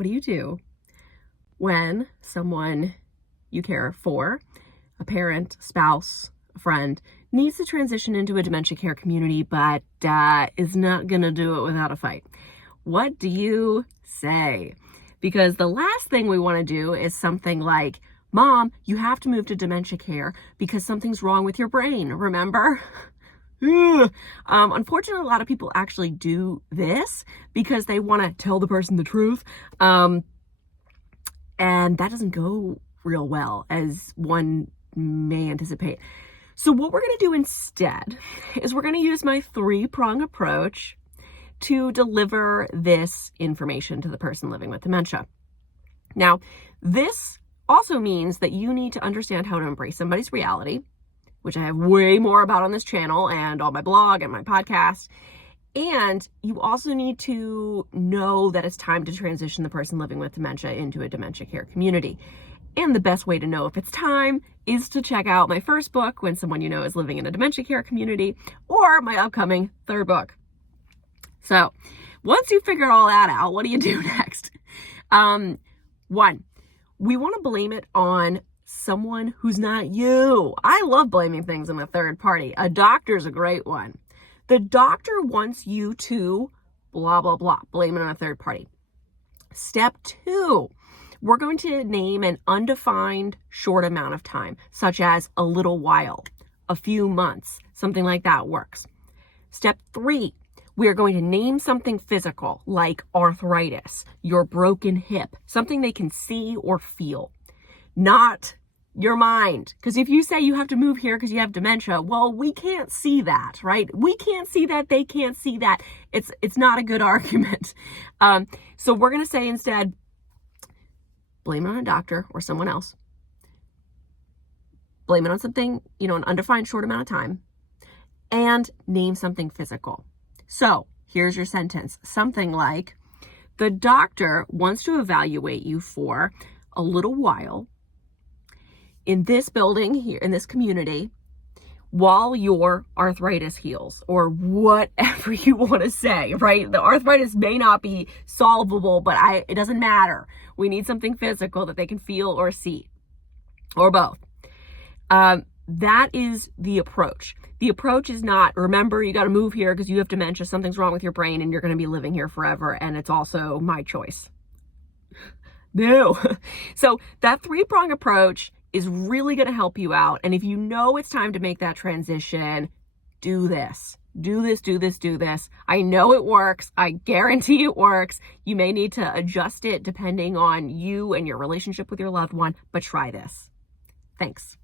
what do you do when someone you care for, a parent, spouse, a friend, needs to transition into a dementia care community, but is not going to do it without a fight? What do you say? Because the last thing we want to do is something like, Mom, you have to move to dementia care because something's wrong with your brain, remember? Unfortunately, a lot of people actually do this because they want to tell the person the truth. And that doesn't go real well, as one may anticipate. So what we're going to do instead is we're going to use my three-prong approach to deliver this information to the person living with dementia. Now, this also means that you need to understand how to embrace somebody's reality, which I have way more about on this channel and on my blog and my podcast. And you also need to know that it's time to transition the person living with dementia into a dementia care community. And the best way to know if it's time is to check out my first book, When Someone You Know Is Living in a Dementia Care Community, or my upcoming third book. So once you figure all that out, what do you do next? One, we want to blame it on someone who's not you. I love blaming things on a third party. A doctor's a great one. The doctor wants you to blah, blah, blah, blame it on a third party. Step two, we're going to name an undefined short amount of time, such as a little while, a few months, something like that works. Step three, we are going to name something physical like arthritis, your broken hip, something they can see or feel, not your mind. Because if you say you have to move here because you have dementia, well, we can't see that, right? We can't see that. They can't see that. It's not a good argument. So we're going to say instead, blame it on a doctor or someone else. Blame it on something, an undefined short amount of time, and name something physical. So here's your sentence. Something like, the doctor wants to evaluate you for a little while in this building here, in this community, while your arthritis heals, or whatever you want to say, right? The arthritis may not be solvable, but it doesn't matter. We need something physical that they can feel or see, or both. That is the approach. The approach is not, remember, you got to move here because you have dementia, something's wrong with your brain, and you're going to be living here forever, and it's also my choice. No. So that three-prong approach is really going to help you out. And if you know it's time to make that transition, do this. Do this, do this, do this. I know it works. I guarantee it works. You may need to adjust it depending on you and your relationship with your loved one, but try this. Thanks.